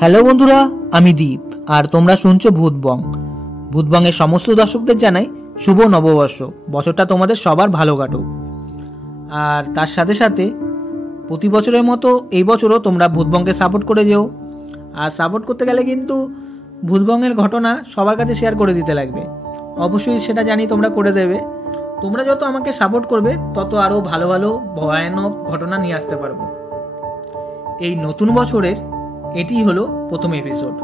Hello বন্ধুরা, আমি দীপ আর তোমরা শুনছো ভূতবং। ভূতবংয়ের সমস্ত দর্শকদের জানাই শুভ নববর্ষ। বছরটা তোমাদের সবার ভালো কাটুক। আর তার সাথে সাথে প্রতি বছরের মতো এই বছরও তোমরা ভূতবংকে সাপোর্ট করে যেও। আর সাপোর্ট করতে গেলে কিন্তু ভূতবংয়ের ঘটনা সবার কাছে শেয়ার করে দিতে লাগবে। অবশ্যই সেটা জানি তোমরা করে দেবে। তোমরা যত আমাকে সাপোর্ট করবে তত আরও ভালো ভালো ভয়ানক ঘটনা নিয়ে আসতে পারবো। এই নতুন বছরের এটি হলো প্রথম এপিসোড।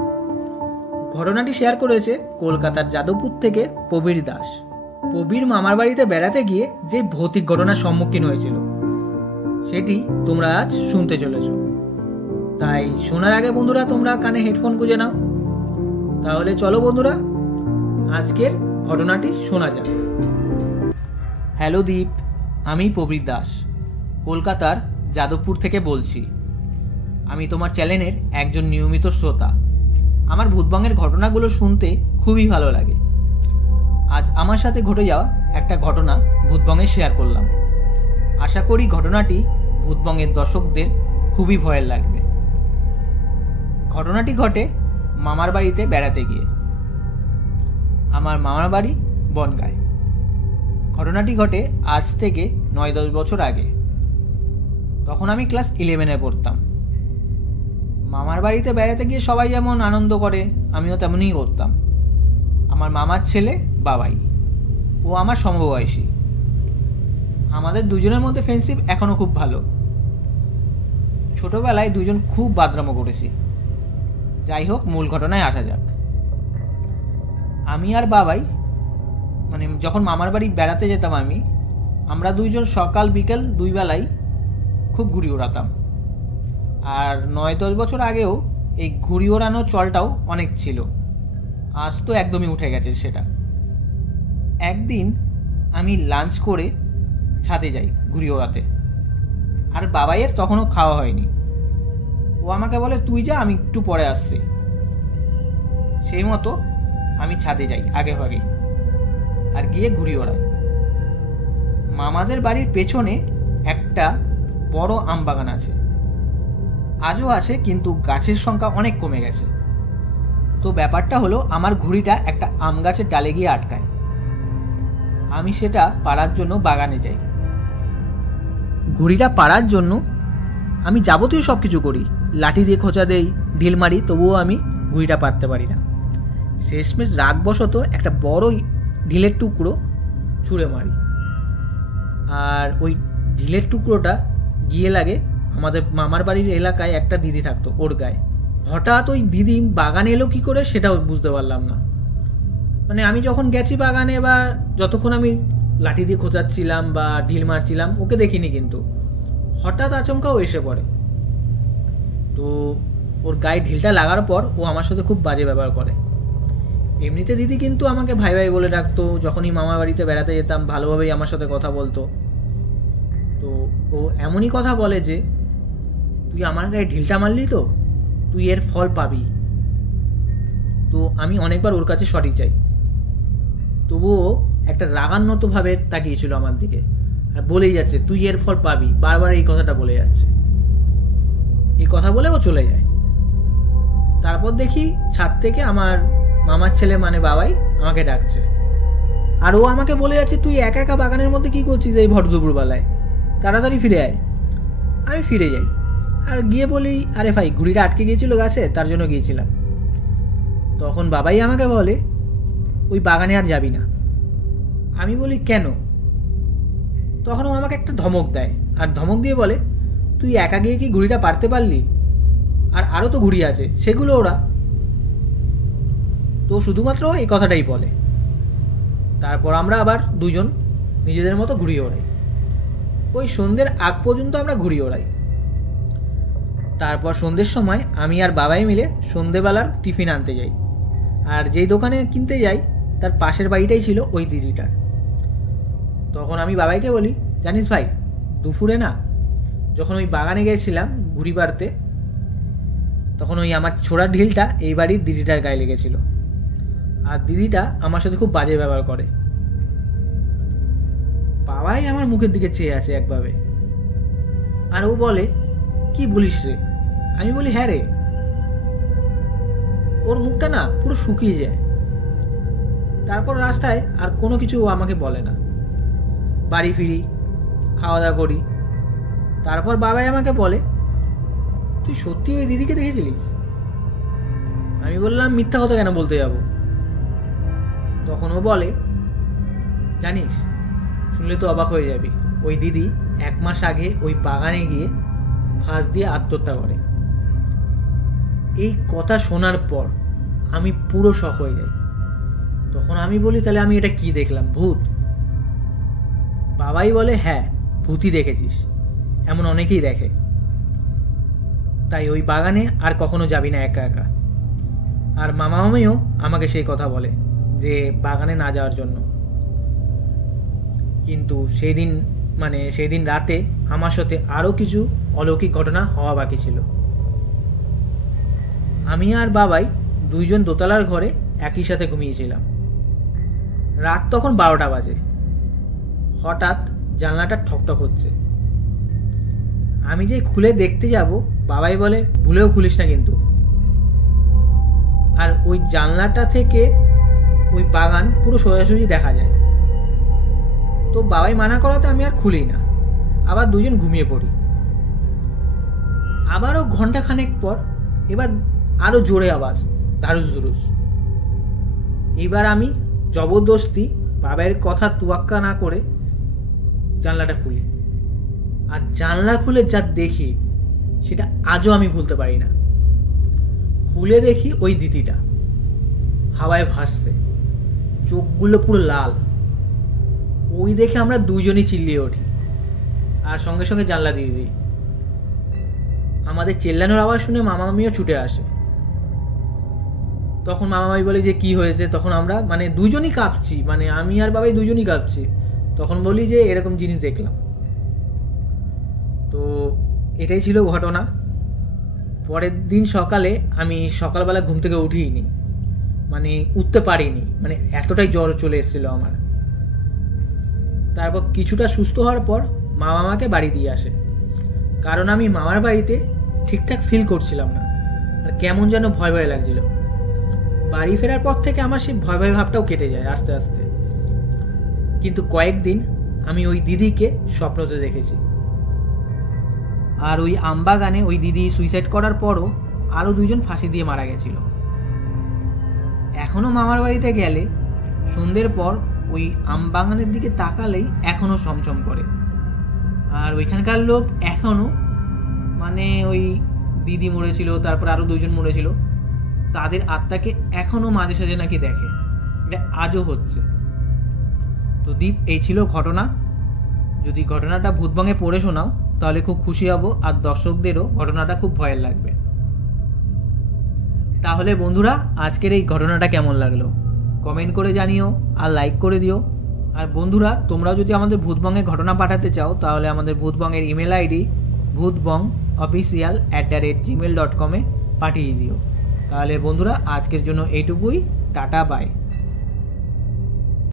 ঘটনাটি শেয়ার করেছে কলকাতার যাদবপুর থেকে প্রবীর দাস। প্রবীর মামার বাড়িতে বেড়াতে গিয়ে যে ভৌতিক ঘটনার সম্মুখীন হয়েছিল সেটি তোমরা আজ শুনতে চলেছ। তাই শোনার আগে বন্ধুরা তোমরা কানে হেডফোন গুঁজে নাও। তাহলে চলো বন্ধুরা, আজকের ঘটনাটি শোনা যাক। হ্যালো দীপ, আমি প্রবীর দাস, কলকাতার যাদবপুর থেকে বলছি। আমি তোমার চ্যানেলের একজন নিয়মিত শ্রোতা। আমার ভূতবংয়ের ঘটনাগুলো শুনতে খুবই ভালো লাগে। আজ আমার সাথে ঘটে যাওয়া একটা ঘটনা ভূতবংয়ে শেয়ার করলাম। আশা করি ঘটনাটি ভূতবংয়ের দর্শকদের খুবই ভয়ের লাগবে। ঘটনাটি ঘটে মামার বাড়িতে বেড়াতে গিয়ে। আমার মামার বাড়ি বনগাঁয়। ঘটনাটি ঘটে আজ থেকে 9-10 বছর আগে। তখন আমি ক্লাস 11-এ পড়তাম। মামার বাড়িতে বেড়াতে গিয়ে সবাই যেমন আনন্দ করে আমিও তেমনই করতাম। আমার মামার ছেলে বাবাই, ও আমার সমবয়সী। আমাদের দুজনের মধ্যে ফ্রেন্ডশিপ এখনও খুব ভালো। ছোটবেলায় দুজন খুব বাদরামো করেছি। যাই হোক, মূল ঘটনায় আসা যাক। আমি আর বাবাই যখন মামার বাড়ি বেড়াতে যেতাম আমরা দুইজন সকাল বিকেল দুই বেলাই খুব ঘুড়ি ওড়াতাম। আর 9-10 বছর আগেও এই ঘুড়ি ওড়ানোর চলটাও অনেক ছিল। আজ তো একদমই উঠে গেছে সেটা। একদিন আমি লাঞ্চ করে ছাদে যাই ঘুড়ি ওড়াতে। আর বাবাইয়ের তখনও খাওয়া হয়নি। ও আমাকে বলে, তুই যা, আমি একটু পরে আসছি। সেই মতো আমি ছাদে যাই আগে ভাগেই, আর গিয়ে ঘুড়ি ওড়াই। মামাদের বাড়ির পেছনে একটা বড় আম বাগান আছে, আজও আছে, কিন্তু গাছের সংখ্যা অনেক কমে গেছে। তো ব্যাপারটা হলো, আমার ঘুড়িটা একটা আম গাছের ডালে গিয়ে আটকায়। আমি সেটা পাড়ার জন্য বাগানে যাই। ঘুড়িটা পাড়ার জন্য আমি যাবতীয় সব কিছু করি, লাঠি দিয়ে খোঁচা দেই, ঢিল মারি, তবুও আমি ঘুড়িটা পারতে পারি না। শেষমেশ রাগবশত একটা বড় ঢিলের টুকরো ছুঁড়ে মারি, আর ওই ঢিলের টুকরোটা গিয়ে লাগে আমাদের মামার বাড়ির এলাকায় একটা দিদি থাকতো, ওর গায়ে। হঠাৎ ওই দিদি বাগানে এলো কী করে সেটাও বুঝতে পারলাম না। আমি যখন গেছি বাগানে বা যতক্ষণ আমি লাঠি দিয়ে খোঁচাচ্ছিলাম বা ঢিল মারছিলাম ওকে দেখিনি, কিন্তু হঠাৎ আচমকাও এসে পড়ে। তো ওর গায়ে ঢিলটা লাগার পর ও আমার সাথে খুব বাজে ব্যবহার করে। এমনিতে দিদি কিন্তু আমাকে ভাই ভাই বলে ডাকতো। যখনই মামার বাড়িতে বেড়াতে যেতাম ভালোভাবেই আমার সাথে কথা বলতো। তো ও এমনই কথা বলে যে, তুই আমার গায়ে ঢিলটা মারলি তো, তুই এর ফল পাবি। তো আমি অনেকবার ওর কাছে সরি চাই, তবুও একটা রাগান্বিতভাবে তাকিয়েছিল আমার দিকে আর বলেই যাচ্ছে, তুই এর ফল পাবি, বারবার এই কথাটা বলে যাচ্ছে। এই কথা বলে ও চলে যায়। তারপর দেখি ছাদ থেকে আমার মামার ছেলে বাবাই আমাকে ডাকছে, আর ও আমাকে বলে যাচ্ছে, তুই একা একা বাগানের মধ্যে কি করছিস এই ভর দুপুরবেলায়, তাড়াতাড়ি ফিরে আয়। আমি ফিরে যাই আর গিয়ে বলি, আরে ভাই, ঘুড়িটা আটকে গিয়েছিল গাছে, তার জন্য গিয়েছিলাম। তখন বাবাই আমাকে বলে, ওই বাগানে আর যাবি না। আমি বলি, কেন? তখন ও আমাকে একটা ধমক দেয়, আর ধমক দিয়ে বলে, তুই একা গিয়ে কি ঘুড়িটা পারতে পারলি? আর আরও তো ঘুড়ি আছে, সেগুলো ওরা। তো শুধুমাত্র এই কথাটাই বলে। তারপর আমরা আবার দুজন নিজেদের মতো ঘুড়ি ওড়াই। ওই সন্ধ্যের আগ পর্যন্ত আমরা ঘুড়ি ওড়াই। তারপর সন্ধ্যের সময় আমি আর বাবাই মিলে সন্ধ্যেবেলার টিফিন আনতে যাই। আর যেই দোকানে কিনতে যাই তার পাশের বাড়িটাই ছিল ওই দিদিটার। তখন আমি বাবাইকে বলি, জানিস ভাই, দুপুরে না যখন ওই বাগানে গিয়েছিলাম ঘুড়ি পাড়তে, তখন ওই আমার ছোড়া ঢিলটা এই বাড়ির দিদিটার গায়ে লেগেছিল। আর দিদিটা আমার সাথে খুব বাজে ব্যবহার করে। বাবাই আমার মুখের দিকে চেয়ে আছে একভাবে, আর ও বলে, কি বলিস রে? আমি বলি, হ্যাঁ রে। ওর মুখটা না পুরো শুকিয়ে যায়। তারপর রাস্তায় আর কোনো কিছু ও আমাকে বলে না। বাড়ি ফিরি, খাওয়া দাওয়া করি। তারপর বাবাই আমাকে বলে, তুই সত্যি ওই দিদিকে দেখেছিলিস? আমি বললাম, মিথ্যা কথা কেন বলতে যাব? তখন ও বলে, জানিস, শুনলে তো অবাক হয়ে যাবি, ওই দিদি 1 মাস আগে ওই বাগানে গিয়ে ফাঁস দিয়ে আত্মহত্যা করে। এই কথা শোনার পর আমি পুরো শক হয়ে যাই। তখন আমি বলি, তাহলে আমি এটা কি দেখলাম, ভূত? বাবাই বলে, হ্যাঁ, ভূতই দেখেছিস, এমন অনেকেই দেখে। তাই ওই বাগানে আর কখনো যাবি না একা একা। আর মামা মামিও আমাকে সেই কথা বলে যে বাগানে না যাওয়ার জন্য। কিন্তু সেই দিন রাতে আমার সাথে আরও কিছু অলৌকিক ঘটনা হওয়া বাকি ছিল। আমি আর বাবাই 2 জন দোতলার ঘরে একই সাথে ঘুমিয়েছিলাম। রাত তখন 12টা বাজে। হঠাৎ জানলাটা ঠকঠক হচ্ছে। আমি যে খুলে দেখতে যাব, বাবাই বলে, ভুলেও খুলিস না কিন্তু। আর ওই জানলাটা থেকে ওই বাগান পুরো সোজাসুজি দেখা যায়। তো বাবাই মানা করাতে আমি আর খুলি না, আবার 2 জন ঘুমিয়ে পড়ি। আবারও ঘন্টাখানেক পর এবার আরও জোরে আওয়াজ, ধারুস ধুরুস। এবার আমি জবরদস্তি বাবার কথা তোয়াক্কা না করে জানলাটা খুলি। আর জানলা খুলে যা দেখি সেটা আজও আমি ভুলতে পারি না। খুলে দেখি ওই দিদিটা হাওয়ায় ভাসছে, চোখগুলো পুরো লাল। ওই দেখে আমরা 2 জনই চিল্লিয়ে উঠি আর সঙ্গে সঙ্গে জানলা দিয়ে দিই। আমাদের চেল্লানোর আওয়াজ শুনে মামা মামিও ছুটে আসে। তখন মামা মামি বলে যে কি হয়েছে। তখন আমরা 2 জনই কাঁপছি, আমি আর বাবাই 2 জনই কাঁপছি। তখন বলি যে এরকম জিনিস দেখলাম। তো এটাই ছিল ঘটনা। পরের দিন সকালে আমি সকালবেলা ঘুম থেকে উঠিনি, উঠতে পারিনি, এতটাই জ্বর চলে এসেছিল আমার। তারপর কিছুটা সুস্থ হওয়ার পর মামা আমাকে বাড়ি দিয়ে আসে, কারণ আমি মামার বাড়িতে ঠিকঠাক ফিল করছিলাম না, আর কেমন যেন ভয় ভয় লাগছিল। বাড়ি ফেরার পর থেকে আমার সেই ভয় ভয় ভাবটাও কেটে যায় আস্তে আস্তে। কিন্তু কয়েকদিন আমি ওই দিদিকে স্বপ্নতে দেখেছি। আর ওই আমবাগানে ওই দিদি সুইসাইড করার পরও আরও 2 জন ফাঁসি দিয়ে মারা গেছিল। এখনও মামার বাড়িতে গেলে সন্ধ্যের পর ওই আমবাগানের দিকে তাকালেই এখনও ছমছম করে। আর ওইখানকার লোক এখনও ওই দিদি মরেছিল, তারপর আরও 2 জন মরেছিল, তাদের আত্মাকে এখনও মাঝে সাঝে নাকি দেখে। এটা আজও হচ্ছে। তো দীপ, এই ছিল ঘটনা। যদি ঘটনাটা ভূতবঙ্গে পড়ে শোনাও তাহলে খুব খুশি হব, আর দর্শকদেরও ঘটনাটা খুব ভয়ের লাগবে। তাহলে বন্ধুরা, আজকের এই ঘটনাটা কেমন লাগলো কমেন্ট করে জানিও, আর লাইক করে দিও। আর বন্ধুরা, তোমরাও যদি আমাদের ভূতবঙ্গে ঘটনা পাঠাতে চাও তাহলে আমাদের ভূতবঙ্গের ইমেল আইডি bhutbongofficial@gmail.com পাঠিয়ে দিও। তাহলে বন্ধুরা, আজকের জন্য এইটুকুই। Tata, by.